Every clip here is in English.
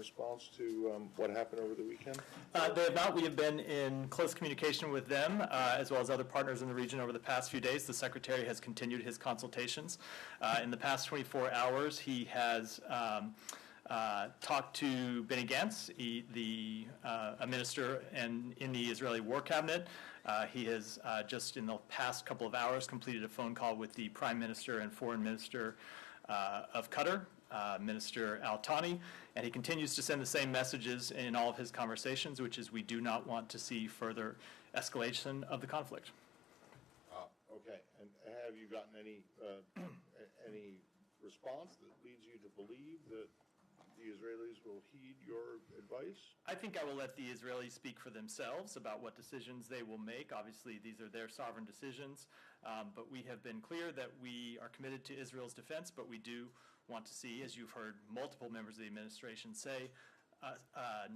response to what happened over the weekend? They have not. We have been in close communication with them, as well as other partners in the region over the past few days. The Secretary has continued his consultations. In the past 24 hours, he has talked to Benny Gantz, a minister in the Israeli War Cabinet. He has just in the past couple of hours completed a phone call with the Prime Minister and Foreign Minister of Qatar, Minister Al-Thani, and he continues to send the same messages in all of his conversations, which is we do not want to see further escalation of the conflict. Okay, and have you gotten any response that leads you to believe that the Israelis will heed your advice? I think I will let the Israelis speak for themselves about what decisions they will make. Obviously, these are their sovereign decisions, but we have been clear that we are committed to Israel's defense, but we do want to see, as you've heard multiple members of the administration say,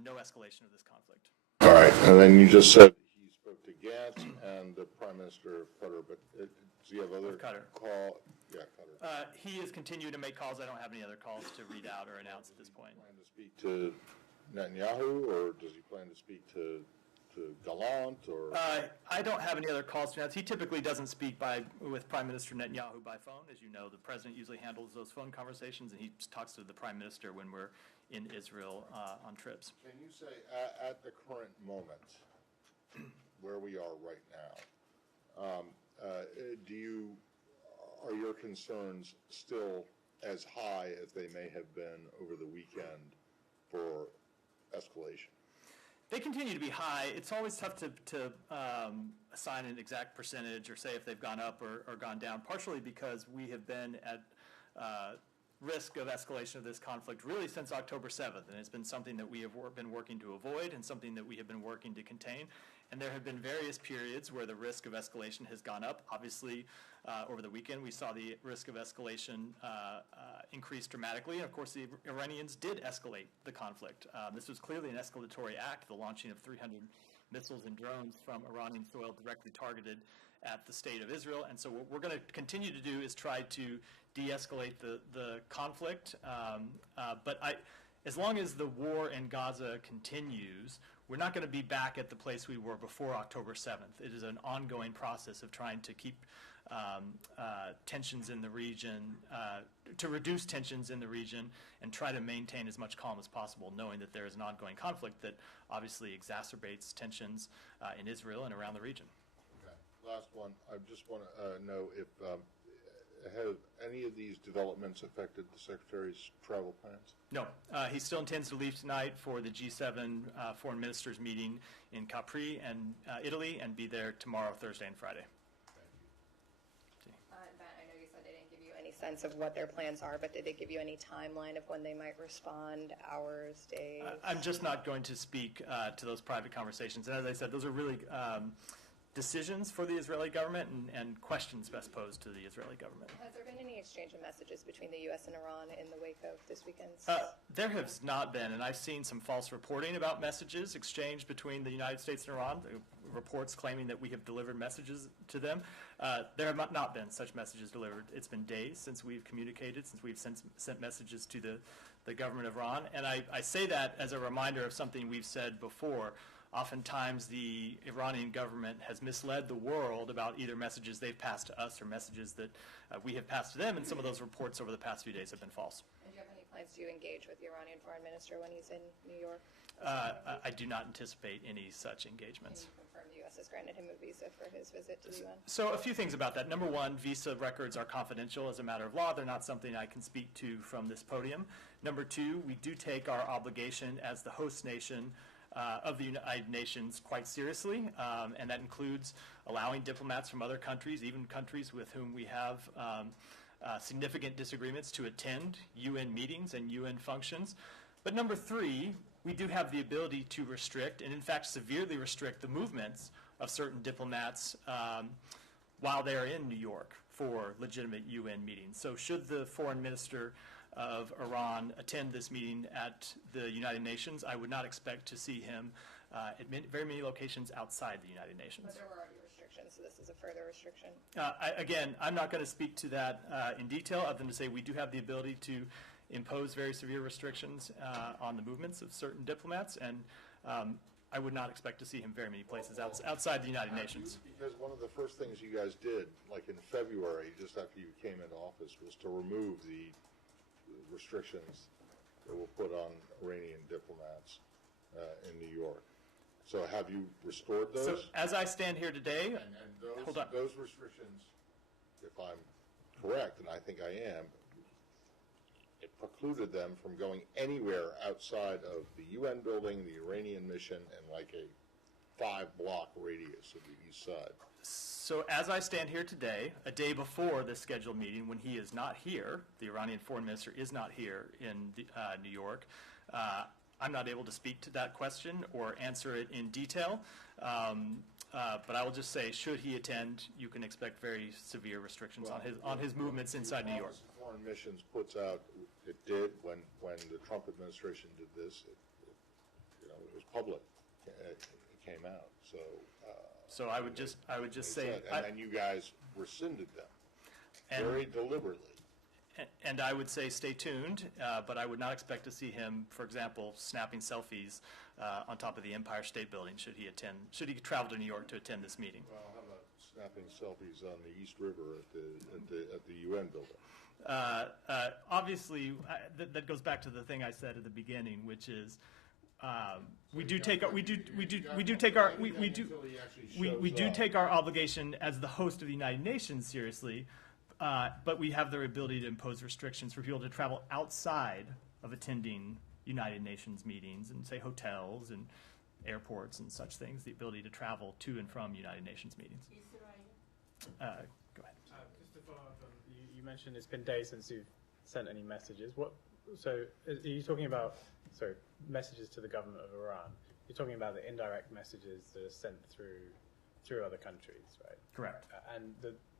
no escalation of this conflict. All right, and then you just said he spoke to Gantz and the Prime Minister of Qatar, but does he have other call? Yeah, Qatar. He has continued to make calls. I don't have any other calls to read out or announce at this point. Does he plan to speak to Netanyahu, or does he plan to speak to Gallant? Or I don't have any other calls to announce. He typically doesn't speak with Prime Minister Netanyahu by phone. As you know, the President usually handles those phone conversations, and he talks to the Prime Minister when we're in Israel on trips. Can you say, at the current moment, where we are right now, are your concerns still as high as they may have been over the weekend for escalation? They continue to be high. It's always tough to assign an exact percentage or say if they've gone up or gone down, partially because we have been at risk of escalation of this conflict really since October 7th, and it's been something that we have been working to avoid and something that we have been working to contain. And there have been various periods where the risk of escalation has gone up. Obviously, over the weekend, we saw the risk of escalation increase dramatically. And of course, the Iranians did escalate the conflict. This was clearly an escalatory act, the launching of 300 missiles and drones from Iranian soil directly targeted at the state of Israel. And so what we're going to continue to do is try to de-escalate the conflict. But as long as the war in Gaza continues, we're not going to be back at the place we were before October 7th. It is an ongoing process of trying to keep tensions in the region, to reduce tensions in the region and try to maintain as much calm as possible, knowing that there is an ongoing conflict that obviously exacerbates tensions in Israel and around the region. Okay. Last one. I just want to know if have any of these developments affected the Secretary's travel plans? No. He still intends to leave tonight for the G7 foreign ministers meeting in Capri and Italy, and be there tomorrow, Thursday, and Friday. Ben, I know you said they didn't give you any sense of what their plans are, but did they give you any timeline of when they might respond, hours, days? I'm just not going to speak to those private conversations. And as I said, those are really decisions for the Israeli government and questions best posed to the Israeli government. Has there been any exchange of messages between the U.S. and Iran in the wake of this weekend's? There has not been, and I've seen some false reporting about messages exchanged between the United States and Iran, reports claiming that we have delivered messages to them. There have not been such messages delivered. It's been days since we've communicated, since we've sent messages to the government of Iran. And I say that as a reminder of something we've said before. Oftentimes, the Iranian government has misled the world about either messages they've passed to us or messages that we have passed to them, and some of those reports over the past few days have been false. And do you have any plans to engage with the Iranian foreign minister when he's in New York? I do not anticipate any such engagements. Can you confirm the U.S. has granted him a visa for his visit to the UN? So a few things about that. Number one, visa records are confidential as a matter of law. They're not something I can speak to from this podium. Number two, we do take our obligation as the host nation of the United Nations quite seriously, and that includes allowing diplomats from other countries, even countries with whom we have significant disagreements, to attend UN meetings and UN functions. But number three, we do have the ability to restrict, and in fact severely restrict, the movements of certain diplomats while they are in New York for legitimate UN meetings. So should the foreign minister of Iran attend this meeting at the United Nations, I would not expect to see him at very many locations outside the United Nations. But there were already restrictions, so this is a further restriction? Again, I'm not going to speak to that in detail, other than to say we do have the ability to impose very severe restrictions on the movements of certain diplomats, and I would not expect to see him very many places outside the United Nations. Because one of the first things you guys did, like in February, just after you came into office, was to remove the restrictions that were put on Iranian diplomats in New York. So have you restored those? So as I stand here today, and those restrictions, if I'm correct, and I think I am, it precluded them from going anywhere outside of the UN building, the Iranian mission, and like a 5-block radius of the east side. So as I stand here today, a day before this scheduled meeting, when he is not here, the Iranian foreign minister is not here in New York, I'm not able to speak to that question or answer it in detail. But I will just say, should he attend, you can expect very severe restrictions on his movements inside New York. The Office of Foreign Missions puts out, it did when the Trump administration did this, it was public. It came out. So I would just say, and then you guys rescinded them very deliberately. And I would say stay tuned, but I would not expect to see him, for example, snapping selfies on top of the Empire State Building should he travel to New York to attend this meeting. Well, how about snapping selfies on the East River at the UN building? Obviously, that goes back to the thing I said at the beginning, which is we do take our obligation as the host of the United Nations seriously. But we have the ability to impose restrictions for people to travel outside of attending United Nations meetings and, say, hotels and airports and such things, the ability to travel to and from United Nations meetings. Go ahead. Just to follow up on, you mentioned it's been days since you've sent any messages. So are you talking about, messages to the government of Iran? You're talking about the indirect messages that are sent through other countries, right? Correct.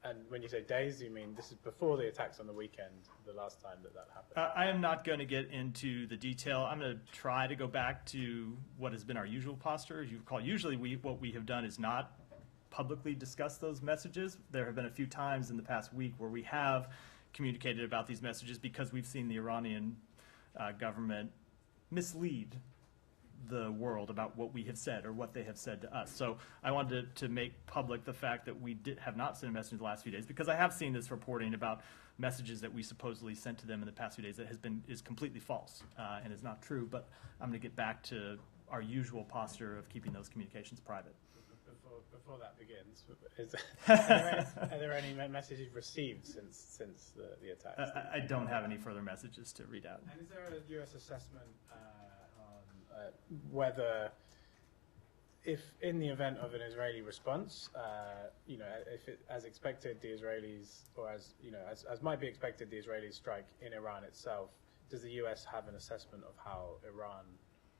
And when you say days, you mean this is before the attacks on the weekend, the last time that happened? I am not going to get into the detail. I'm going to try to go back to what has been our usual posture. As you recall, usually what we have done is not publicly discuss those messages. There have been a few times in the past week where we have communicated about these messages because we've seen the Iranian government mislead the world about what we have said or what they have said to us. So I wanted to make public the fact that we have not sent a message in the last few days, because I have seen this reporting about messages that we supposedly sent to them in the past few days that is completely false and is not true. But I'm going to get back to our usual posture of keeping those communications private. Before that begins, are there any messages you've received since the attacks? I don't have any further messages to read out. And is there a U.S. assessment whether, if in the event of an Israeli response, if as expected, the Israelis, or as might be expected, the Israelis strike in Iran itself, does the U.S. have an assessment of how Iran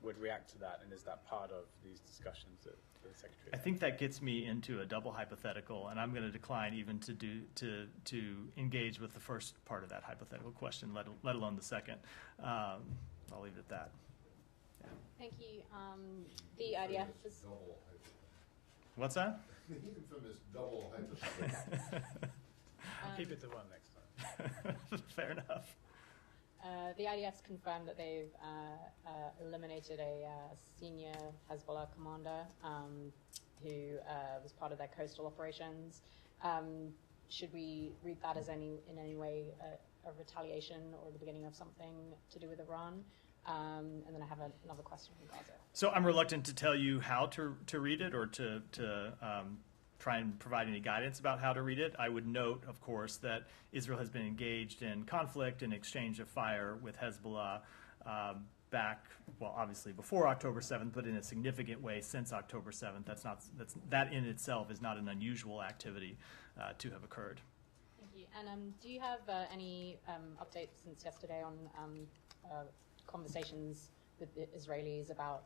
would react to that, and is that part of these discussions that the Secretary? I think that gets me into a double hypothetical, and I'm going to decline even to engage with the first part of that hypothetical question, let alone the second. I'll leave it at that. Thank you. The IDF is... What's that? The infamous double hypothetical. Keep it to one next time. Fair enough. The IDF's confirmed that they've eliminated a senior Hezbollah commander who was part of their coastal operations. Should we read that as in any way a retaliation or the beginning of something to do with Iran? And then I have another question from Gaza. So I'm reluctant to tell you how to read it or to try and provide any guidance about how to read it. I would note, of course, that Israel has been engaged in conflict and exchange of fire with Hezbollah back, well, obviously before October 7th, but in a significant way since October 7th. That in itself is not an unusual activity to have occurred. Thank you. And do you have any updates since yesterday on conversations with the Israelis about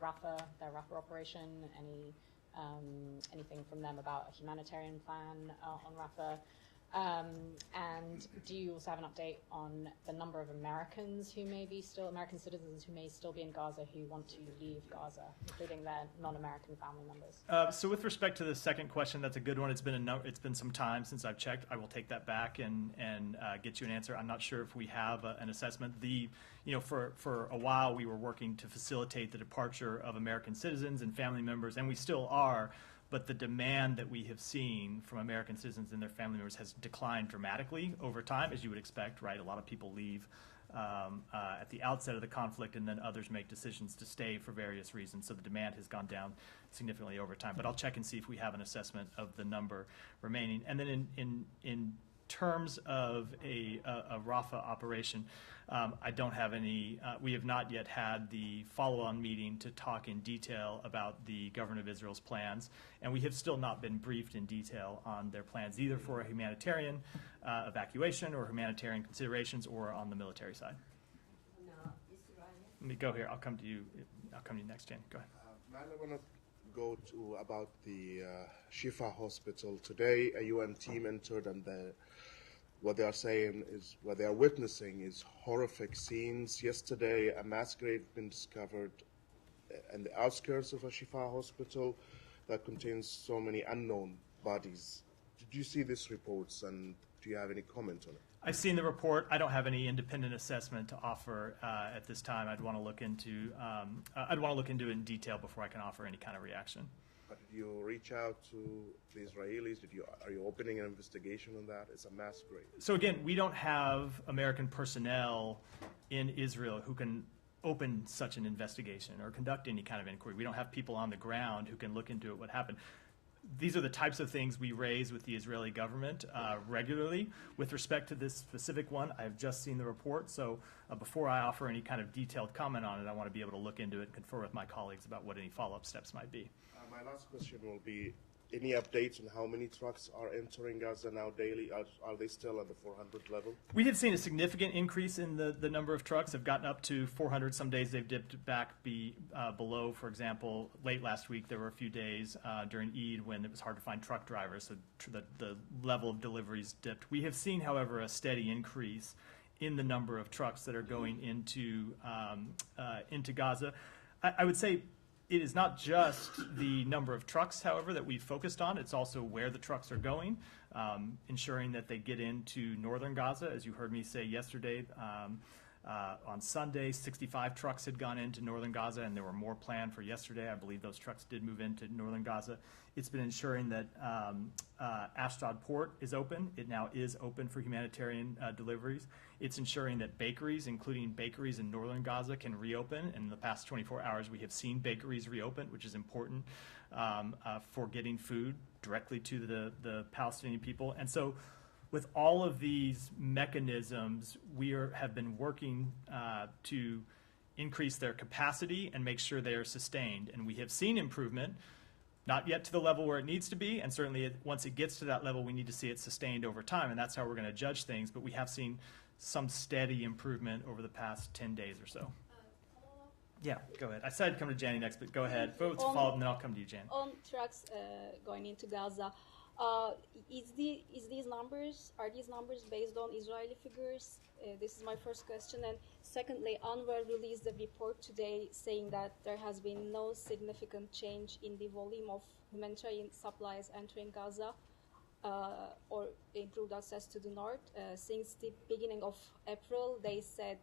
Rafah, their Rafah operation? Anything from them about a humanitarian plan on Rafah? And do you also have an update on the number of American citizens who may still be in Gaza who want to leave Gaza, including their non-American family members? So with respect to the second question, that's a good one. It's been some time since I've checked. I will take that back and get you an answer. I'm not sure if we have an assessment. For a while we were working to facilitate the departure of American citizens and family members, and we still are. But the demand that we have seen from American citizens and their family members has declined dramatically over time, as you would expect, right? A lot of people leave at the outset of the conflict, and then others make decisions to stay for various reasons. So the demand has gone down significantly over time. But I'll check and see if we have an assessment of the number remaining. And then in terms of a Rafah operation, I don't have any. We have not yet had the follow-on meeting to talk in detail about the government of Israel's plans, and we have still not been briefed in detail on their plans, either for a humanitarian evacuation or humanitarian considerations, or on the military side. Let me go here. I'll come to you. I'll come to you next, Jane. Go ahead. I want to go to about the Shifa hospital today. A UN team entered, and what they are saying is, what they are witnessing is horrific scenes. Yesterday, a mass grave had been discovered in the outskirts of a Shifa hospital that contains so many unknown bodies. Did you see these reports, and do you have any comment on it? I've seen the report. I don't have any independent assessment to offer at this time. I'd want to look into it in detail before I can offer any kind of reaction. But did you reach out to the Israelis? Are you opening an investigation on that? It's a mass grave. So again, we don't have American personnel in Israel who can open such an investigation or conduct any kind of inquiry. We don't have people on the ground who can look into it, what happened. These are the types of things we raise with the Israeli government regularly. With respect to this specific one, I have just seen the report, so before I offer any kind of detailed comment on it, I want to be able to look into it and confer with my colleagues about what any follow-up steps might be. My last question will be, any updates on how many trucks are entering Gaza now daily? Are they still at the 400 level? We have seen a significant increase in the number of trucks. Have gotten up to 400. Some days they've dipped back below. For example, late last week there were a few days during Eid when it was hard to find truck drivers, so the level of deliveries dipped. We have seen, however, a steady increase in the number of trucks that are going into Gaza. I would say it is not just the number of trucks, however, that we've focused on. It's also where the trucks are going, ensuring that they get into northern Gaza. As you heard me say yesterday, on Sunday, 65 trucks had gone into northern Gaza, and there were more planned for yesterday. I believe those trucks did move into northern Gaza. It's been ensuring that Ashdod port is open. It now is open for humanitarian deliveries. It's ensuring that bakeries, including bakeries in northern Gaza, can reopen. In the past 24 hours, we have seen bakeries reopen, which is important for getting food directly to the Palestinian people. And so with all of these mechanisms, we have been working to increase their capacity and make sure they are sustained. And we have seen improvement, not yet to the level where it needs to be, and certainly once it gets to that level, we need to see it sustained over time, and that's how we're going to judge things. But we have seen some steady improvement over the past 10 days or so. Yeah, go ahead. I said I'd come to Janie next, but go ahead. Vote to follow up, and then I'll come to you, Jan. On trucks going into Gaza, are these numbers based on Israeli figures? This is my first question. And secondly, UNRWA released a report today saying that there has been no significant change in the volume of humanitarian supplies entering Gaza or improved access to the north. Since the beginning of April, they said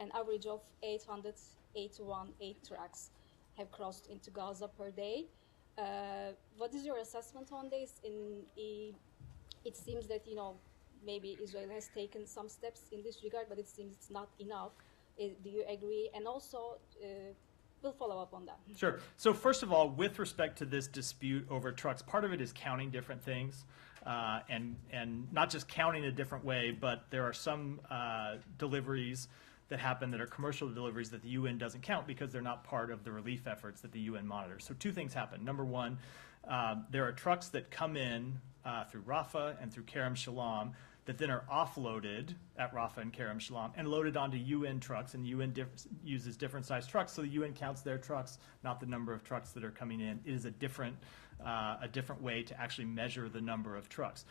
an average of 881 aid trucks have crossed into Gaza per day. What is your assessment on this? It seems that, maybe Israel has taken some steps in this regard, but it seems it's not enough. Do you agree? And also, we'll follow up on that. Sure. So first of all, with respect to this dispute over trucks, part of it is counting different things, and not just counting a different way, but there are some deliveries that happen that are commercial deliveries that the UN doesn't count because they're not part of the relief efforts that the UN monitors. So two things happen. Number one, there are trucks that come in through Rafah and through Kerem Shalom that then are offloaded at Rafah and Kerem Shalom and loaded onto UN trucks, and the UN uses different size trucks, so the UN counts their trucks, not the number of trucks that are coming in. It is a different way to actually measure the number of trucks.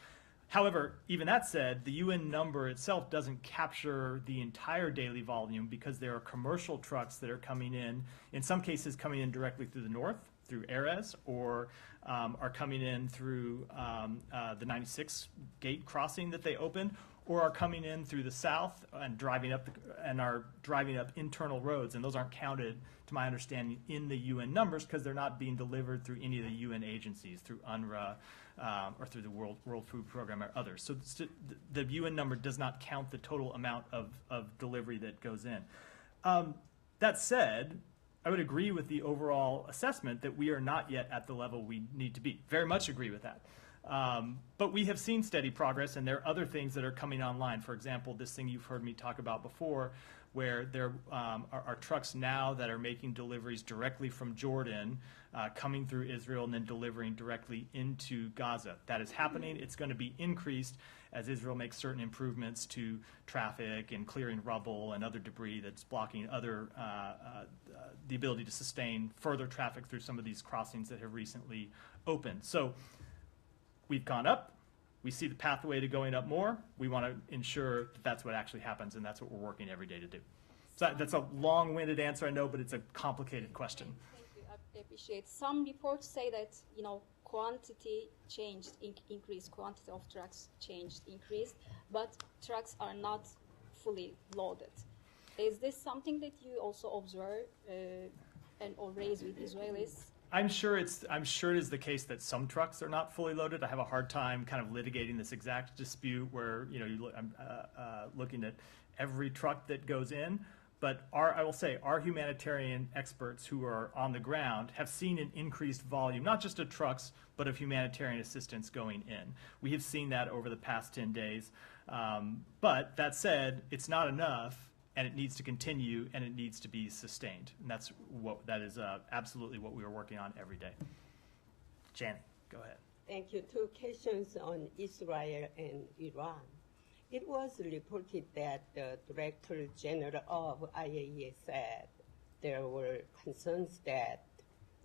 However, even that said, the UN number itself doesn't capture the entire daily volume because there are commercial trucks that are coming in some cases coming in directly through the north, through Erez, or are coming in through the 96 gate crossing that they opened, or are coming in through the south and are driving up internal roads, and those aren't counted, to my understanding, in the UN numbers because they're not being delivered through any of the UN agencies, through UNRWA or through the World Food Program or others. So the UN number does not count the total amount of delivery that goes in. That said, I would agree with the overall assessment that we are not yet at the level we need to be. Very much agree with that. But we have seen steady progress, and there are other things that are coming online. For example, this thing you've heard me talk about before, where there are trucks now that are making deliveries directly from Jordan, coming through Israel and then delivering directly into Gaza. That is happening. It's going to be increased as Israel makes certain improvements to traffic and clearing rubble and other debris that's blocking the ability to sustain further traffic through some of these crossings that have recently opened. So we've gone up. We see the pathway to going up more. We want to ensure that that's what actually happens, and that's what we're working every day to do. So that's a long-winded answer, I know, but it's a complicated question. Thank you. I appreciate. Some reports say that, quantity changed, increased, quantity of trucks changed, increased, but trucks are not fully loaded. Is this something that you also observe or raise with Israelis? I'm sure it is the case that some trucks are not fully loaded. I have a hard time kind of litigating this exact dispute where I'm looking at every truck that goes in. But I will say our humanitarian experts who are on the ground have seen an increased volume, not just of trucks, but of humanitarian assistance going in. We have seen that over the past 10 days. But that said, it's not enough. And it needs to continue, and it needs to be sustained. And that is absolutely what we are working on every day. Janet, go ahead. Thank you. Two questions on Israel and Iran. It was reported that the Director General of IAEA said there were concerns that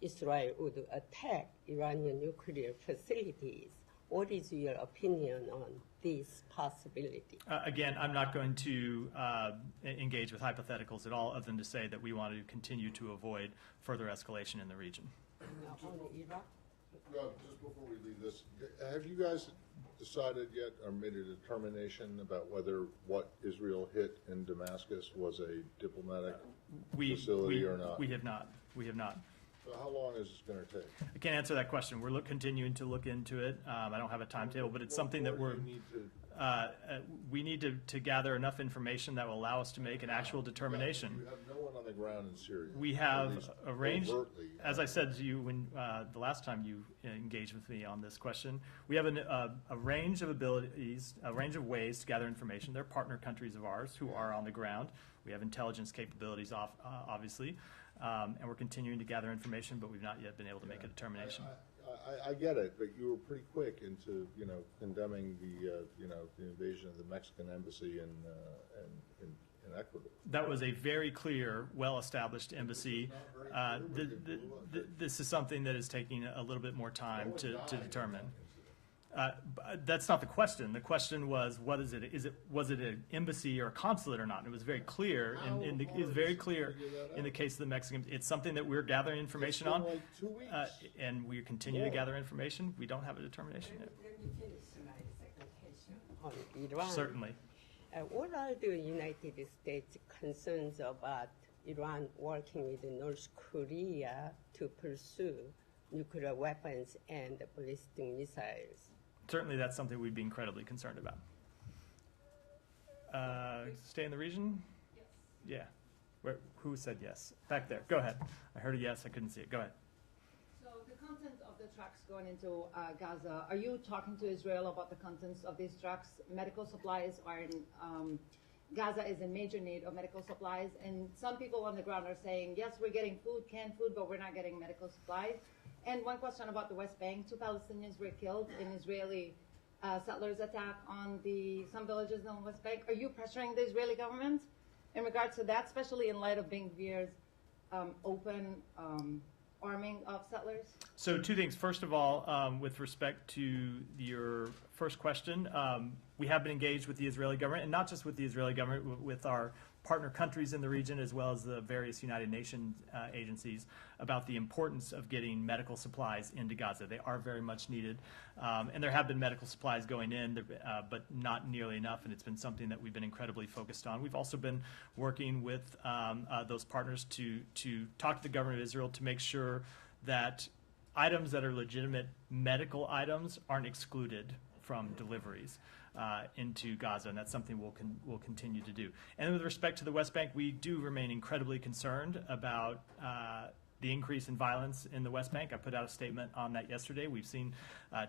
Israel would attack Iranian nuclear facilities. What is your opinion on this possibility? Again, I'm not going to engage with hypotheticals at all, other than to say that we want to continue to avoid further escalation in the region. On Iraq? Well, just before we leave this, have you guys decided yet or made a determination about whether what Israel hit in Damascus was a diplomatic facility or not? We have not. We have not. So how long is this going to take? I can't answer that question. We're continuing to look into it. I don't have a timetable, but it's something that we need to gather enough information that will allow us to make an actual determination. You have no one on the ground in Syria. We have arranged, overtly, as I said to you when the last time you engaged with me on this question, we have a range of abilities, a range of ways to gather information. They're partner countries of ours who are on the ground. We have intelligence capabilities, obviously. And we're continuing to gather information, but we've not yet been able to make a determination. I get it, but you were pretty quick into condemning the invasion of the Mexican embassy in Ecuador. That was a very clear, well-established embassy. This is something that is taking a little bit more time to determine. That's not the question. The question was, what is it? Was it an embassy or a consulate or not? And it was very clear. In the case of the Mexicans. It's something that we're gathering information on, like 2 weeks. and we continue to gather information. We don't have a determination yet. Let me finish my second question on Iran. Certainly. What are the United States concerns about Iran working with North Korea to pursue nuclear weapons and ballistic missiles? Certainly, that's something we'd be incredibly concerned about. Stay in the region? Yes. Yeah. Who said yes? Back there. Go ahead. I heard a yes. I couldn't see it. Go ahead. So the content of the trucks going into Gaza, are you talking to Israel about the contents of these trucks? Medical supplies are in Gaza is in major need of medical supplies, and some people on the ground are saying, yes, we're getting food, canned food, but we're not getting medical supplies. And one question about the West Bank. 2 Palestinians were killed in Israeli settlers' attack on some villages in the West Bank. Are you pressuring the Israeli government in regards to that, especially in light of Ben Gvir's open arming of settlers? So two things. First of all, with respect to your first question, we have been engaged with the Israeli government, and not just with the Israeli government, with our partner countries in the region, as well as the various United Nations agencies, about the importance of getting medical supplies into Gaza. They are very much needed, and there have been medical supplies going in, but not nearly enough, and it's been something that we've been incredibly focused on. We've also been working with those partners to talk to the government of Israel to make sure that items that are legitimate medical items aren't excluded from deliveries into Gaza, and that's something we'll continue to do. And with respect to the West Bank, we do remain incredibly concerned about the increase in violence in the West Bank. I put out a statement on that yesterday. We've seen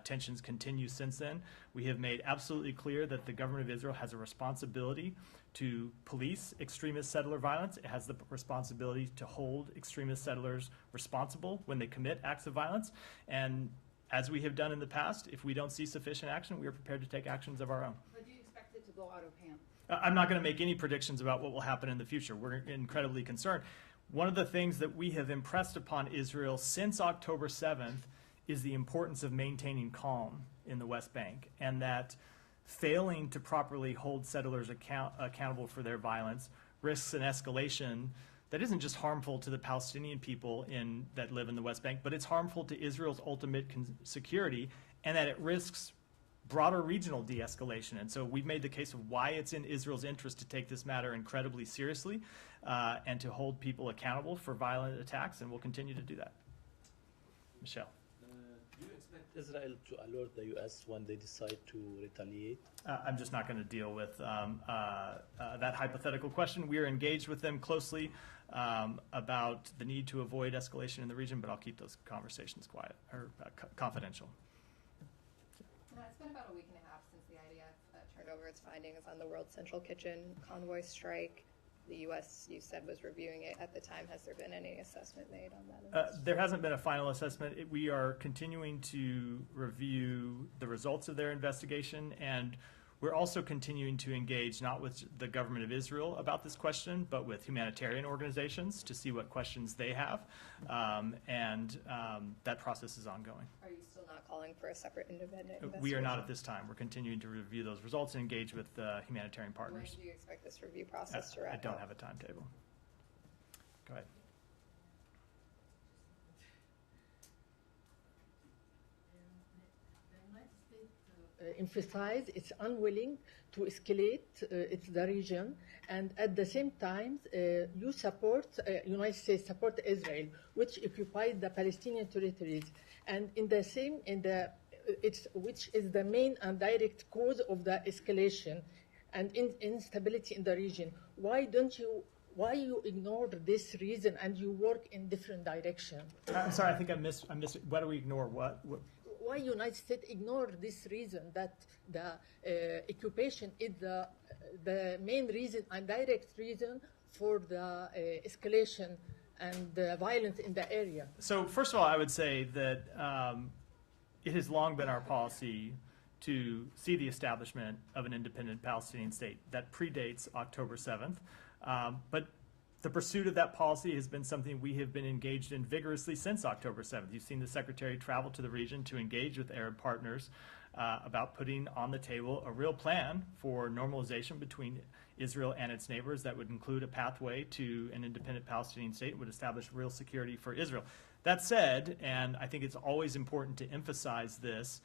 tensions continue since then. We have made absolutely clear that the government of Israel has a responsibility to police extremist settler violence. It has the responsibility to hold extremist settlers responsible when they commit acts of violence. And as we have done in the past, if we don't see sufficient action, we are prepared to take actions of our own. But do you expect it to go out of hand? I'm not going to make any predictions about what will happen in the future. We're incredibly concerned. One of the things that we have impressed upon Israel since October 7th is the importance of maintaining calm in the West Bank, and that failing to properly hold settlers accountable for their violence risks an escalation that isn't just harmful to the Palestinian people that live in the West Bank, but it's harmful to Israel's ultimate security, and that it risks broader regional de-escalation. And so we've made the case of why it's in Israel's interest to take this matter incredibly seriously and to hold people accountable for violent attacks, and we'll continue to do that. Michelle. Do you expect Israel to alert the U.S. when they decide to retaliate? I'm just not going to deal with that hypothetical question. We are engaged with them closely about the need to avoid escalation in the region, but I'll keep those conversations quiet or confidential. It's been about a week and a half since the IDF turned over its findings on the World Central Kitchen convoy strike. The U.S., you said, was reviewing it at the time. Has there been any assessment made on that? There hasn't been a final assessment. We are continuing to review the results of their investigation, and we're also continuing to engage not with the government of Israel about this question, but with humanitarian organizations to see what questions they have, and that process is ongoing. Are you still not calling for a separate independent investigation? We are not at this time. We're continuing to review those results and engage with humanitarian partners. When do you expect this review process to wrap up? I don't have a timetable. Go ahead. Emphasize it's unwilling to escalate the region, and at the same time you support United States support Israel, which occupied the Palestinian territories, and which is the main and direct cause of the escalation and instability in the region. Why you ignore this reason and you work in different direction? I'm sorry, I think I missed. Why do we ignore what? Why United States ignore this reason that the occupation is the main reason and direct reason for the escalation and the violence in the area? So first of all, I would say that it has long been our policy to see the establishment of an independent Palestinian state. That predates October 7th. But the pursuit of that policy has been something we have been engaged in vigorously since October 7th. You've seen the Secretary travel to the region to engage with Arab partners about putting on the table a real plan for normalization between Israel and its neighbors that would include a pathway to an independent Palestinian state and would establish real security for Israel. That said, and I think it's always important to emphasize this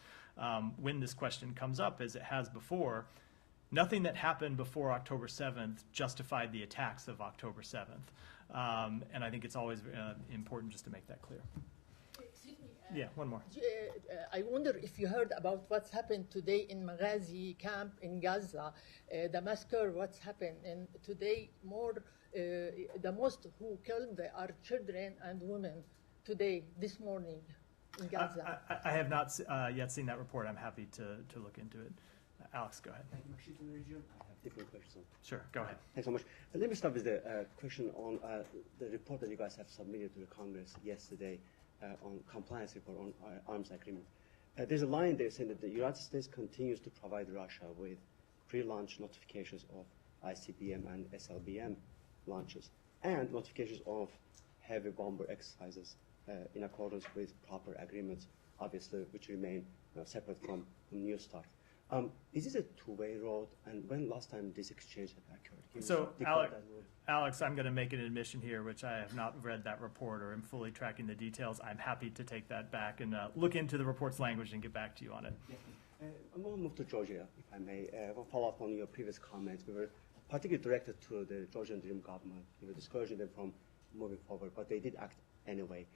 when this question comes up, as it has before, nothing that happened before October 7th justified the attacks of October 7th. And I think it's always important just to make that clear. Excuse me. Yeah, one more. I wonder if you heard about what's happened today in Maghazi camp in Gaza, the massacre, what's happened. And today, the most who killed are children and women today, this morning in Gaza. I have not yet seen that report. I'm happy to look into it. Alex, go ahead. Thank you, Rashid and Regina. I have different questions. Sure, go ahead. Thanks so much. Let me start with the question on the report that you guys have submitted to the Congress yesterday on compliance report on arms agreement. There's a line there saying that the United States continues to provide Russia with pre-launch notifications of ICBM and SLBM launches and notifications of heavy bomber exercises in accordance with proper agreements, obviously, which remain separate from New START. Is this a two-way road, and when last time this exchange had occurred? So, Alex, I'm going to make an admission here, which I have not read that report or am fully tracking the details. I'm happy to take that back and look into the report's language and get back to you on it. Yeah. I'm going to move to Georgia, if I may. I'll follow up on your previous comments. We were particularly directed to the Georgian Dream government, discouraging them from moving forward, but they did act anyway.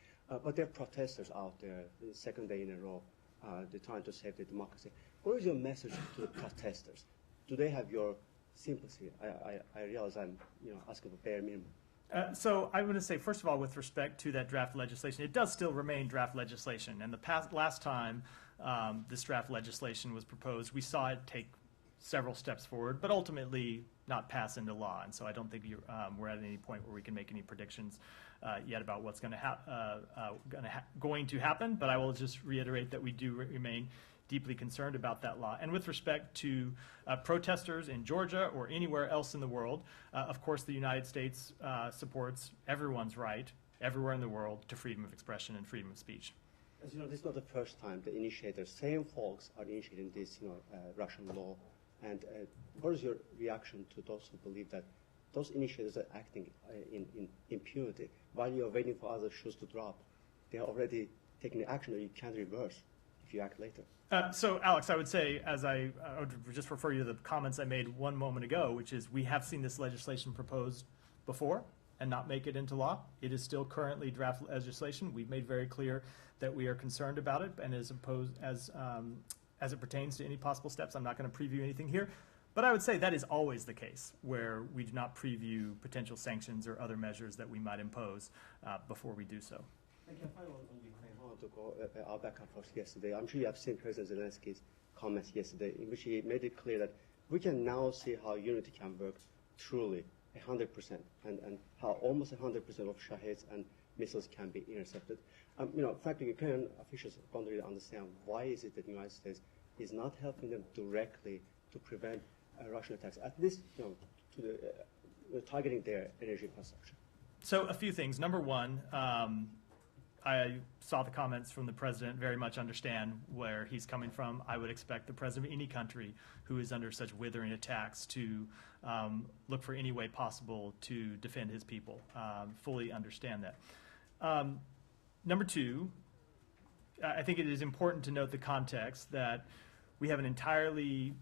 But there are protesters out there, the second day in a row, they're trying to save the democracy. What is your message to the protesters? Do they have your sympathy? I realize I'm asking for bare minimum. So I'm going to say, first of all, with respect to that draft legislation, it does still remain draft legislation. And last time this draft legislation was proposed, we saw it take several steps forward, but ultimately not pass into law. And so I don't think we're at any point where we can make any predictions yet about what's going to happen. But I will just reiterate that we do remain deeply concerned about that law. And with respect to protesters in Georgia or anywhere else in the world, of course the United States supports everyone's right, everywhere in the world, to freedom of expression and freedom of speech. As you know, this is not the first time the initiators, same folks, are initiating this Russian law. And what is your reaction to those who believe that those initiators are acting in impunity while you're waiting for other shoes to drop? They are already taking action that you can't reverse if you act later. So, Alex, I would say, I would just refer you to the comments I made one moment ago, which is we have seen this legislation proposed before and not make it into law. It is still currently draft legislation. We've made very clear that we are concerned about it, and as it pertains to any possible steps, I'm not going to preview anything here. But I would say that is always the case, where we do not preview potential sanctions or other measures that we might impose before we do so. I can follow on Ukraine. I want to go our back and forth yesterday. I'm sure you have seen President Zelensky's comments yesterday, in which he made it clear that we can now see how unity can work truly 100%, and how almost 100% of Shaheeds and missiles can be intercepted. Frankly, Ukrainian officials don't really understand why is it that the United States is not helping them directly to prevent Russian attacks, at least targeting their energy infrastructure. So a few things. Number one, I saw the comments from the president, very much understand where he's coming from. I would expect the president of any country who is under such withering attacks to look for any way possible to defend his people. Fully understand that. Number two, I think it is important to note the context that we have an entirely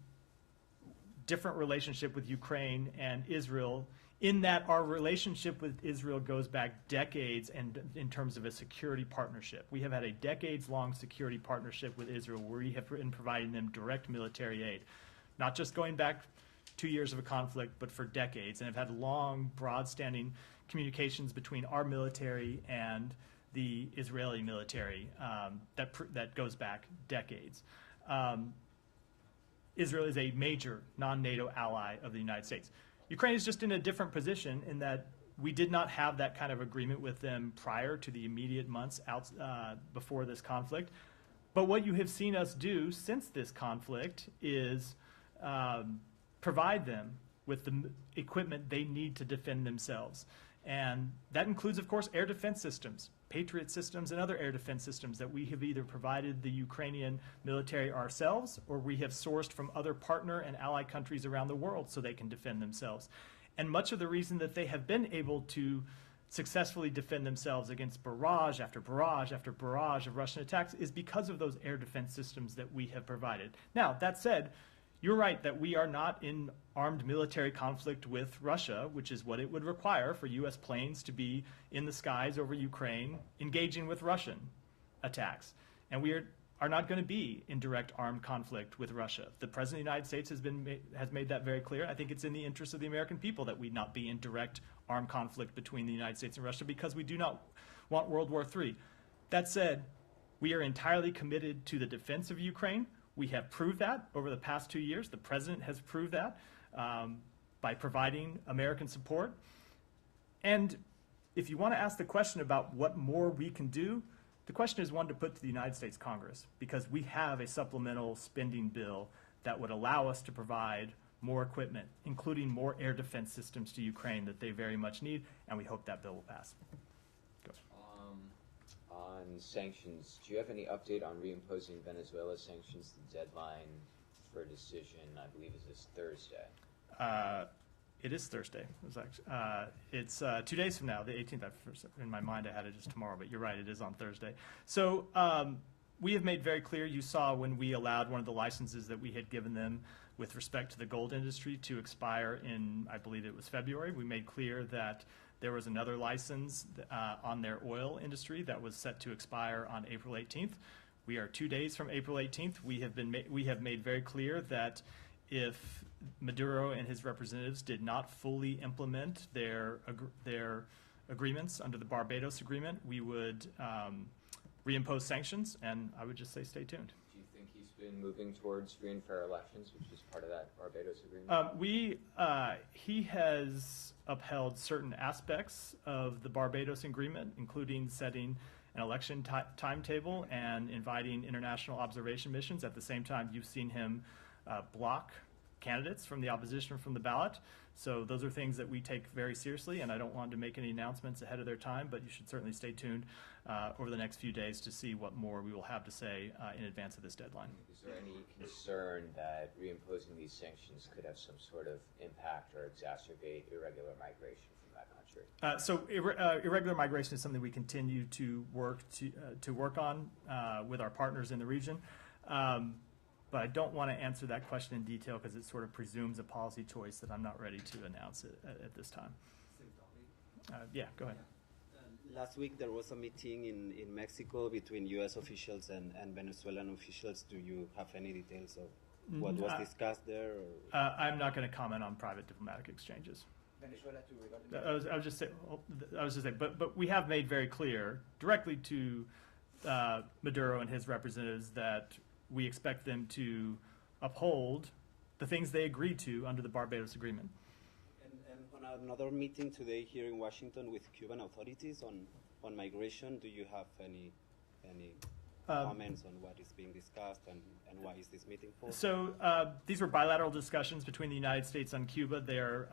different relationship with Ukraine and Israel, in that our relationship with Israel goes back decades, and in terms of a security partnership. We have had a decades-long security partnership with Israel where we have been providing them direct military aid, not just going back 2 years of a conflict, but for decades, and have had long, broad-standing communications between our military and the Israeli military that goes back decades. Israel is a major non-NATO ally of the United States. Ukraine is just in a different position in that we did not have that kind of agreement with them prior to the immediate months before this conflict. But what you have seen us do since this conflict is provide them with the equipment they need to defend themselves. And that includes, of course, air defense systems, Patriot systems, and other air defense systems that we have either provided the Ukrainian military ourselves, or we have sourced from other partner and ally countries around the world so they can defend themselves. And much of the reason that they have been able to successfully defend themselves against barrage after barrage after barrage of Russian attacks is because of those air defense systems that we have provided. Now, that said, you're right that we are not in armed military conflict with Russia, which is what it would require for U.S. planes to be in the skies over Ukraine engaging with Russian attacks. And we are not going to be in direct armed conflict with Russia. The President of the United States has made that very clear. I think it's in the interest of the American people that we not be in direct armed conflict between the United States and Russia, because we do not want World War III. That said, we are entirely committed to the defense of Ukraine. We have proved that over the past 2 years. The President has proved that by providing American support. And if you want to ask the question about what more we can do, the question is one to put to the United States Congress, because we have a supplemental spending bill that would allow us to provide more equipment, including more air defense systems to Ukraine that they very much need, and we hope that bill will pass. sanctions, do you have any update on reimposing Venezuela sanctions? The deadline for a decision, I believe, is this Thursday. It is Thursday. It's 2 days from now, the 18th. In my mind, I had it as tomorrow, but you're right, it is on Thursday. So we have made very clear, you saw when we allowed one of the licenses that we had given them with respect to the gold industry to expire in, I believe it was February. We made clear that there was another license on their oil industry that was set to expire on April 18th. We are 2 days from April 18th. We have made very clear that if Maduro and his representatives did not fully implement their agreements under the Barbados Agreement, we would reimpose sanctions, and I would just say stay tuned. Do you think he's been moving towards free and fair elections, which is part of that Barbados Agreement? He has upheld certain aspects of the Barbados Agreement, including setting an election timetable and inviting international observation missions. At the same time, you've seen him block candidates from the opposition from the ballot. So those are things that we take very seriously, and I don't want to make any announcements ahead of their time, but you should certainly stay tuned over the next few days to see what more we will have to say in advance of this deadline. Is there any concern that reimposing these sanctions could have some sort of impact or exacerbate irregular migration from that country? Irregular migration is something we continue to work on with our partners in the region. But I don't want to answer that question in detail because it sort of presumes a policy choice that I'm not ready to announce at this time. Yeah, go ahead. Last week there was a meeting in Mexico between U.S. officials and Venezuelan officials. Do you have any details of what was discussed there? Or? I'm not going to comment on private diplomatic exchanges. Venezuela too, regarding I was just saying, but we have made very clear directly to Maduro and his representatives that we expect them to uphold the things they agreed to under the Barbados Agreement. And on another meeting today here in Washington with Cuban authorities on migration, do you have any comments on what is being discussed and why is this meeting for? So these were bilateral discussions between the United States and Cuba. They are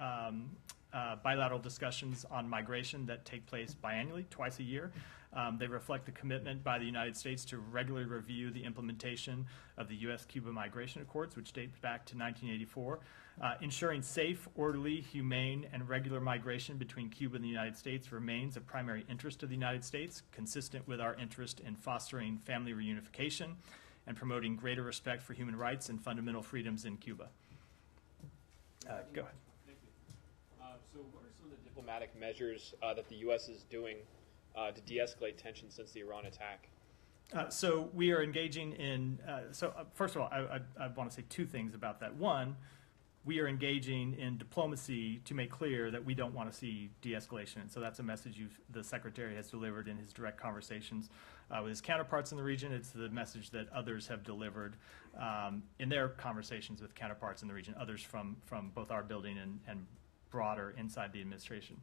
bilateral discussions on migration that take place biannually, twice a year. They reflect the commitment by the United States to regularly review the implementation of the U.S.-Cuba Migration Accords, which date back to 1984. Ensuring safe, orderly, humane, and regular migration between Cuba and the United States remains a primary interest of the United States, consistent with our interest in fostering family reunification and promoting greater respect for human rights and fundamental freedoms in Cuba. Go ahead. Thank you. So what are some of the diplomatic measures that the U.S. is doing to de-escalate tensions since the Iran attack? So we are engaging in, first of all, I want to say two things about that. One, we are engaging in diplomacy to make clear that we don't want to see de-escalation. And so that's a message the Secretary has delivered in his direct conversations with his counterparts in the region. It's the message that others have delivered in their conversations with counterparts in the region, others from both our building and broader inside the administration.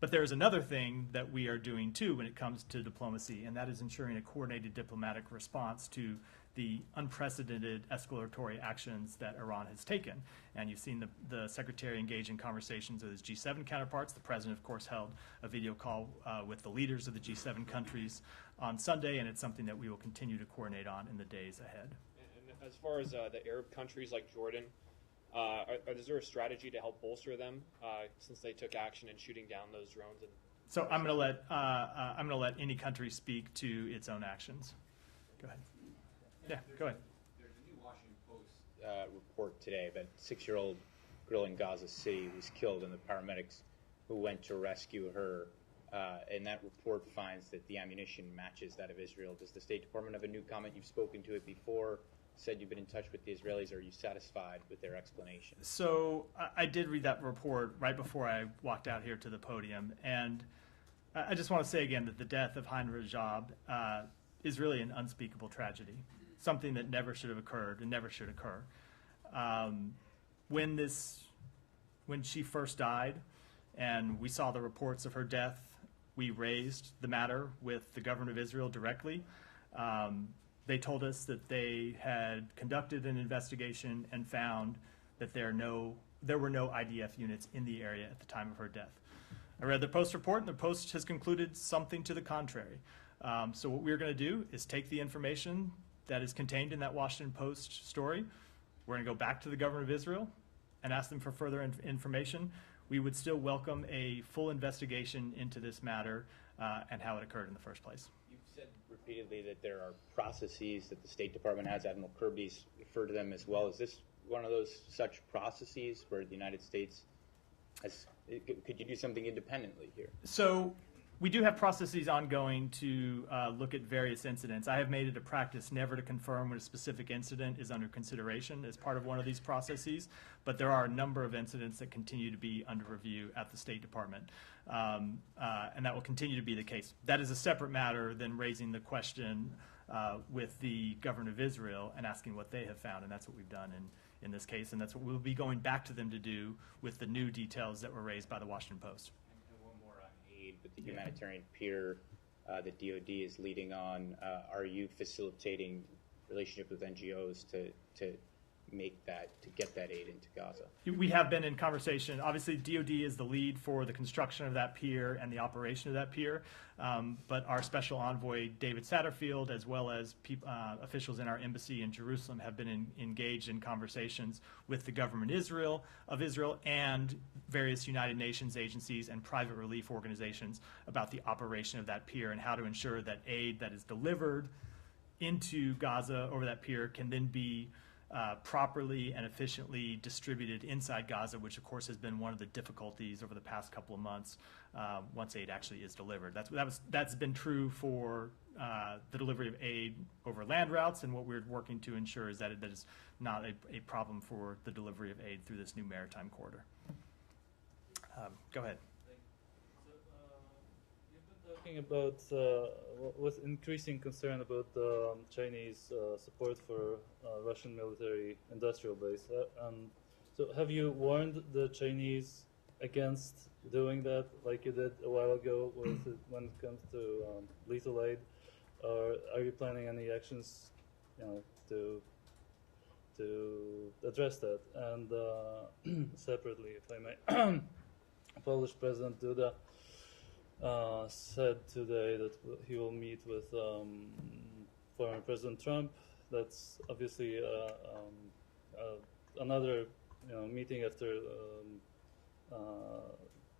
But there's another thing that we are doing too when it comes to diplomacy, and that is ensuring a coordinated diplomatic response to the unprecedented escalatory actions that Iran has taken. And you've seen the Secretary engage in conversations with his G7 counterparts. The President, of course, held a video call with the leaders of the G7 countries on Sunday, and it's something that we will continue to coordinate on in the days ahead. And as far as the Arab countries like Jordan, is there a strategy to help bolster them since they took action in shooting down those drones? So I'm going to let any country speak to its own actions. Go ahead. Yeah, go ahead. There's a new Washington Post report today that a 6-year-old girl in Gaza City was killed, and the paramedics who went to rescue her. And that report finds that the ammunition matches that of Israel. Does the State Department have a new comment? You've spoken to it before. Said you've been in touch with the Israelis. Are you satisfied with their explanation? So I did read that report right before I walked out here to the podium, and I just want to say again that the death of Hind Rajab is really an unspeakable tragedy, something that never should have occurred and never should occur. When she first died, and we saw the reports of her death, we raised the matter with the government of Israel directly. They told us that they had conducted an investigation and found that there were no IDF units in the area at the time of her death. I read the Post report, and the Post has concluded something to the contrary. So what we're going to do is take the information that is contained in that Washington Post story. We're going to go back to the government of Israel and ask them for further information. We would still welcome a full investigation into this matter and how it occurred in the first place. You've said repeatedly that there are processes that the State Department has. Admiral Kirby's referred to them as well. Is this one of those such processes where the United States has, could you do something independently here? So we do have processes ongoing to look at various incidents. I have made it a practice never to confirm when a specific incident is under consideration as part of one of these processes, but there are a number of incidents that continue to be under review at the State Department, and that will continue to be the case. That is a separate matter than raising the question with the government of Israel and asking what they have found, and that's what we've done in this case, and that's what we'll be going back to them to do with the new details that were raised by the Washington Post. One more on aid with the humanitarian pier that DOD is leading on. Are you facilitating relationships with NGOs to make that, to get that aid into Gaza? We have been in conversation. Obviously, DOD is the lead for the construction of that pier and the operation of that pier, but our special envoy, David Satterfield, as well as officials in our embassy in Jerusalem have been engaged in conversations with the government of Israel and various United Nations agencies and private relief organizations about the operation of that pier and how to ensure that aid that is delivered into Gaza over that pier can then be properly and efficiently distributed inside Gaza, which of course has been one of the difficulties over the past couple of months once aid actually is delivered. That's been true for the delivery of aid over land routes, and what we're working to ensure is that that is not a problem for the delivery of aid through this new maritime corridor. Go ahead. Talking about with increasing concern about Chinese support for Russian military industrial base. So have you warned the Chinese against doing that like you did a while ago when it comes to lethal aid? Or are you planning any actions to address that? And separately, if I may, Polish President Duda said today that he will meet with former President Trump. That's obviously another meeting after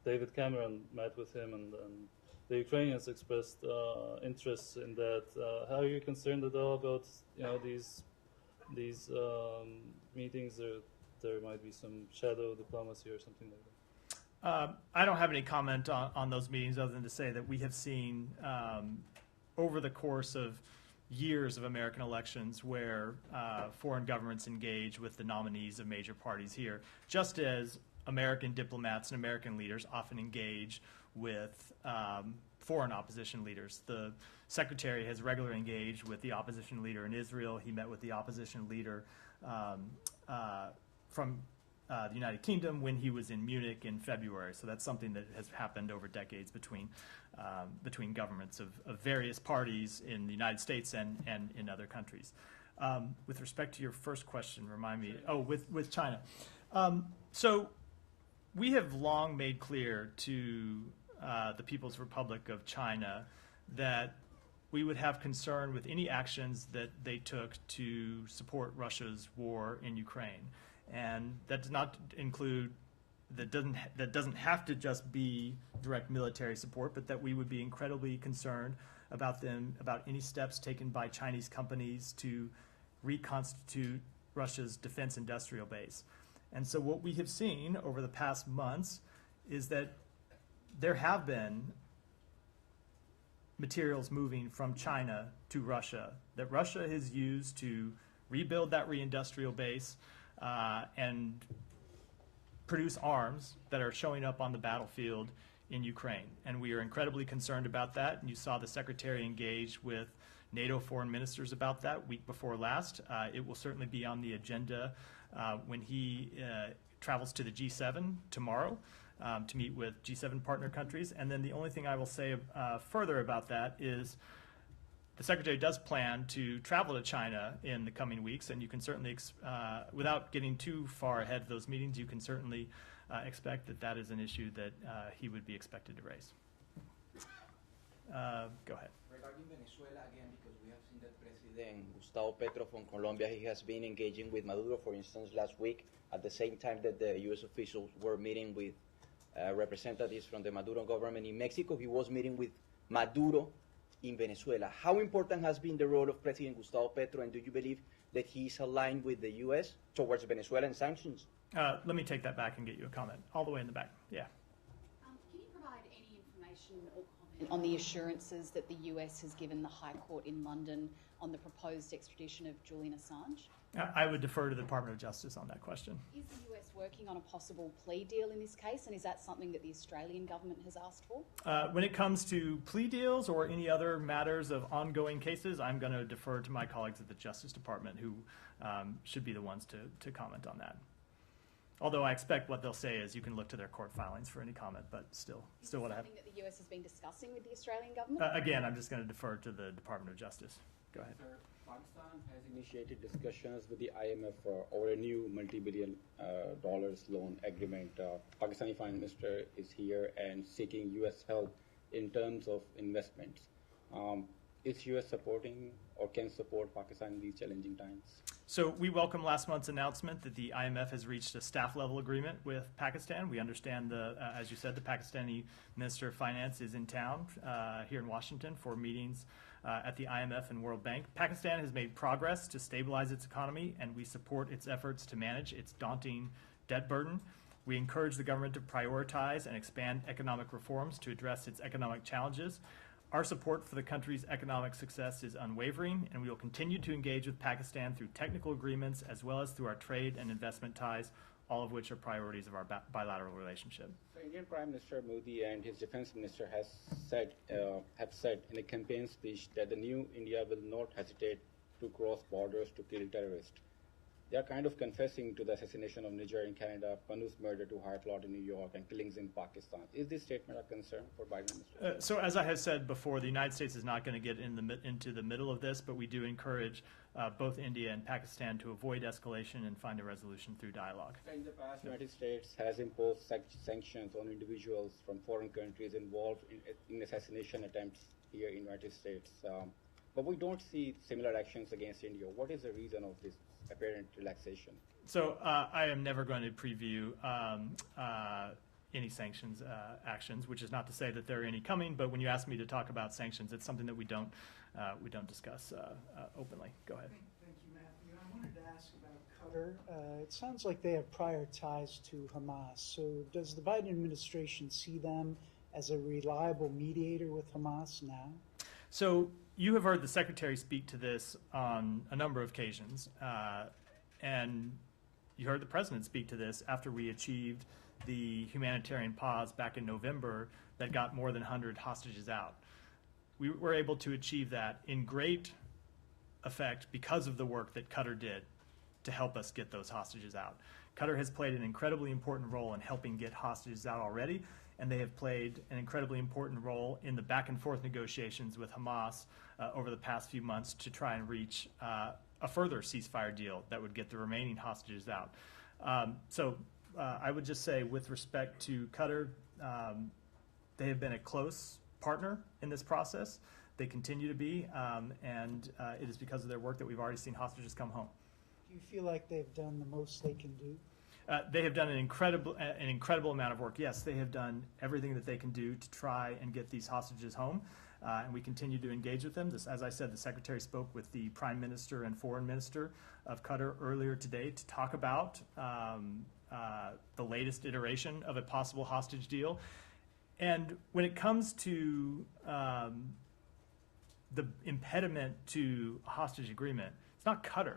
David Cameron met with him, and the Ukrainians expressed interest in that. How are you concerned at all about these meetings? There might be some shadow diplomacy or something like that. I don't have any comment on those meetings other than to say that we have seen over the course of years of American elections where foreign governments engage with the nominees of major parties here, just as American diplomats and American leaders often engage with foreign opposition leaders. The Secretary has regularly engaged with the opposition leader in Israel. He met with the opposition leader from the United Kingdom when he was in Munich in February. So that's something that has happened over decades between governments of various parties in the United States and in other countries. With respect to your first question, remind me. Oh, with China. So we have long made clear to the People's Republic of China that we would have concern with any actions that they took to support Russia's war in Ukraine. And that does not include, that doesn't have to just be direct military support, but that we would be incredibly concerned about any steps taken by Chinese companies to reconstitute Russia's defense industrial base. And so what we have seen over the past months is that there have been materials moving from China to Russia that Russia has used to rebuild that reindustrial base and produce arms that are showing up on the battlefield in Ukraine. And we are incredibly concerned about that. And you saw the Secretary engage with NATO foreign ministers about that week before last. It will certainly be on the agenda when he travels to the G7 tomorrow to meet with G7 partner countries. And then the only thing I will say further about that is the Secretary does plan to travel to China in the coming weeks, and you can certainly, without getting too far ahead of those meetings, you can certainly expect that that is an issue that he would be expected to raise. Go ahead. Regarding Venezuela again, because we have seen that President Gustavo Petro from Colombia, he has been engaging with Maduro, for instance, last week, at the same time that the U.S. officials were meeting with representatives from the Maduro government in Mexico. He was meeting with Maduro in Venezuela. How important has been the role of President Gustavo Petro, and do you believe that he's aligned with the U.S. towards Venezuelan sanctions? Let me take that back and get you a comment. All the way in the back. Yeah. Can you provide any information or comment on the assurances that the US has given the High Court in London on the proposed extradition of Julian Assange? I would defer to the Department of Justice on that question. Is the US working on a possible plea deal in this case, and is that something that the Australian government has asked for? When it comes to plea deals or any other matters of ongoing cases, I'm going to defer to my colleagues at the Justice Department, who should be the ones to comment on that. Although I expect what they'll say is you can look to their court filings for any comment, but still what I have. Something that the US has been discussing with the Australian government? Again, I'm just going to defer to the Department of Justice. Go ahead. Sir, Pakistan has initiated discussions with the IMF over a new multi-billion dollars loan agreement. Pakistani Finance Minister is here and seeking U.S. help in terms of investments. Is U.S. supporting or can support Pakistan in these challenging times? So we welcome last month's announcement that the IMF has reached a staff-level agreement with Pakistan. We understand, as you said, the Pakistani Minister of Finance is in town here in Washington for meetings at the IMF and World Bank. Pakistan has made progress to stabilize its economy, and we support its efforts to manage its daunting debt burden. We encourage the government to prioritize and expand economic reforms to address its economic challenges. Our support for the country's economic success is unwavering, and we will continue to engage with Pakistan through technical agreements as well as through our trade and investment ties, all of which are priorities of our bilateral relationship. So Indian Prime Minister Modi and his Defense Minister have said in a campaign speech that the new India will not hesitate to cross borders to kill terrorists. They are kind of confessing to the assassination of Niger in Canada, Panu's murder to Hartlot in New York, and killings in Pakistan. Is this statement a concern for Biden administration? So as I have said before, the United States is not going to get into the middle of this, but we do encourage both India and Pakistan to avoid escalation and find a resolution through dialogue. In the past, the United States has imposed sanctions on individuals from foreign countries involved in assassination attempts here in the United States. But we don't see similar actions against India. What is the reason of this apparent relaxation? So I am never going to preview any sanctions actions, which is not to say that there are any coming, but when you ask me to talk about sanctions, it's something that we don't discuss openly. Go ahead. Thank you, Matthew. I wanted to ask about Qatar. It sounds like they have prior ties to Hamas. So does the Biden administration see them as a reliable mediator with Hamas now? So you have heard the Secretary speak to this on a number of occasions, and you heard the President speak to this after we achieved the humanitarian pause back in November that got more than 100 hostages out. We were able to achieve that in great effect because of the work that Qatar did to help us get those hostages out. Qatar has played an incredibly important role in helping get hostages out already, and they have played an incredibly important role in the back-and-forth negotiations with Hamas over the past few months to try and reach a further ceasefire deal that would get the remaining hostages out. So I would just say, with respect to Qatar, they have been a close partner in this process. They continue to be, and it is because of their work that we've already seen hostages come home. Do you feel like they've done the most they can do? They have done an incredible amount of work. Yes, they have done everything that they can do to try and get these hostages home, and we continue to engage with them. As I said, the Secretary spoke with the Prime Minister and Foreign Minister of Qatar earlier today to talk about the latest iteration of a possible hostage deal. And when it comes to the impediment to a hostage agreement, it's not Qatar,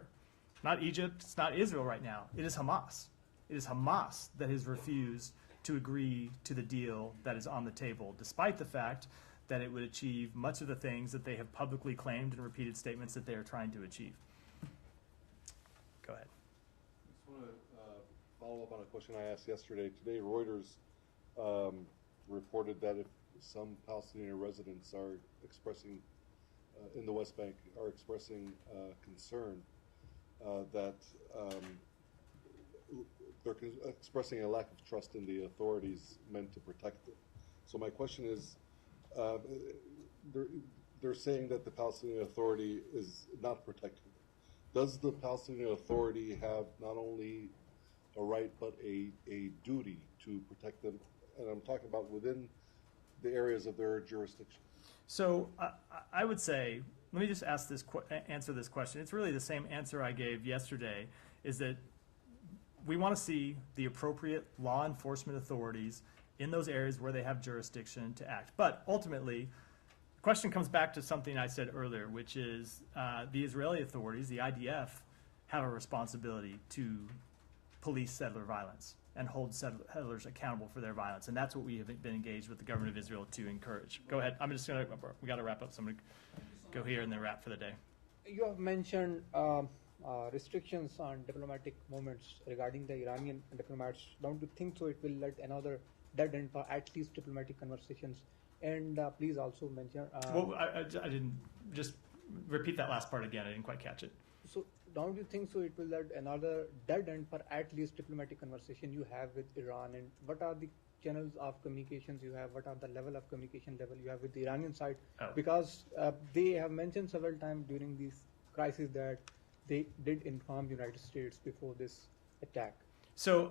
not Egypt, it's not Israel right now. It is Hamas. It is Hamas that has refused to agree to the deal that is on the table, despite the fact that it would achieve much of the things that they have publicly claimed in repeated statements that they are trying to achieve. Go ahead. I just want to follow up on a question I asked yesterday. Today, Reuters reported that if some Palestinian residents are expressing, in the West Bank, are expressing concern that they're expressing a lack of trust in the authorities meant to protect them. So my question is, they're saying that the Palestinian Authority is not protecting them. Does the Palestinian Authority have not only a right but a duty to protect them? And I'm talking about within the areas of their jurisdiction. So I would say, let me just answer this question. It's really the same answer I gave yesterday, is that we want to see the appropriate law enforcement authorities in those areas where they have jurisdiction to act. But ultimately, the question comes back to something I said earlier, which is the Israeli authorities, the IDF, have a responsibility to police settler violence and hold settlers accountable for their violence. And that's what we have been engaged with the government of Israel to encourage. Go ahead. We got to wrap up, so I'm going to go here and then wrap for the day. You have mentioned restrictions on diplomatic movements regarding the Iranian diplomats. Don't you think so it will let another dead end for at least diplomatic conversations? And please also mention... well, I didn't... Just repeat that last part again. I didn't quite catch it. So don't you think so it will let another dead end for at least diplomatic conversation you have with Iran? And what are the channels of communications you have? What are the level of communication level you have with the Iranian side? Because they have mentioned several times during these crises that they did inform the United States before this attack. So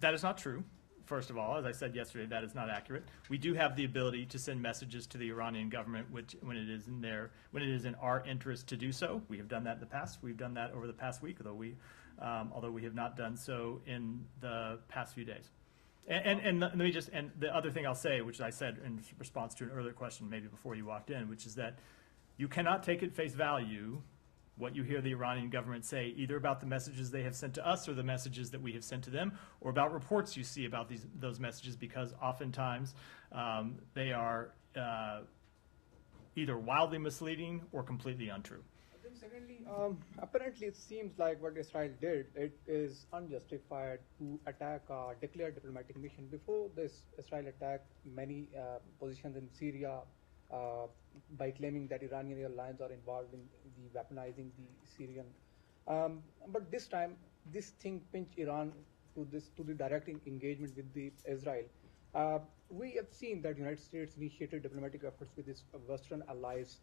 that is not true. First of all, as I said yesterday, that is not accurate. We do have the ability to send messages to the Iranian government, which when it is in our interest to do so. We have done that in the past. We've done that over the past week, although we have not done so in the past few days. And let me just, and the other thing I'll say, which I said in response to an earlier question, maybe before you walked in, which is that you cannot take at face value what you hear the Iranian government say, either about the messages they have sent to us or the messages that we have sent to them, or about reports you see about those messages, because oftentimes they are either wildly misleading or completely untrue. Then secondly, apparently it seems like what Israel did, it is unjustified to attack or declare diplomatic mission. Before this, Israel attacked many positions in Syria by claiming that Iranian airlines are involved in the weaponizing the Syrian. But this time, this thing pinched Iran to the direct engagement with the Israel. We have seen that United States initiated diplomatic efforts with its Western allies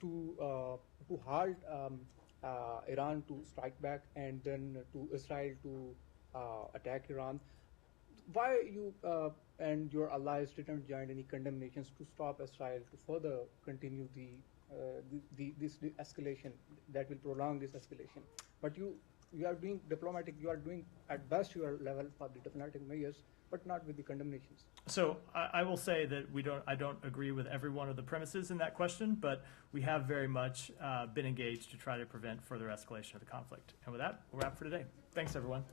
to halt Iran to strike back, and then to Israel to attack Iran. Why you and your allies didn't join any condemnations to stop Israel to further continue this escalation that will prolong this escalation? But you are doing diplomatic, you are doing at best your level for the diplomatic measures, but not with the condemnations. So I will say that I don't agree with every one of the premises in that question, but we have very much been engaged to try to prevent further escalation of the conflict. And with that, we'll wrap for today. Thanks, everyone.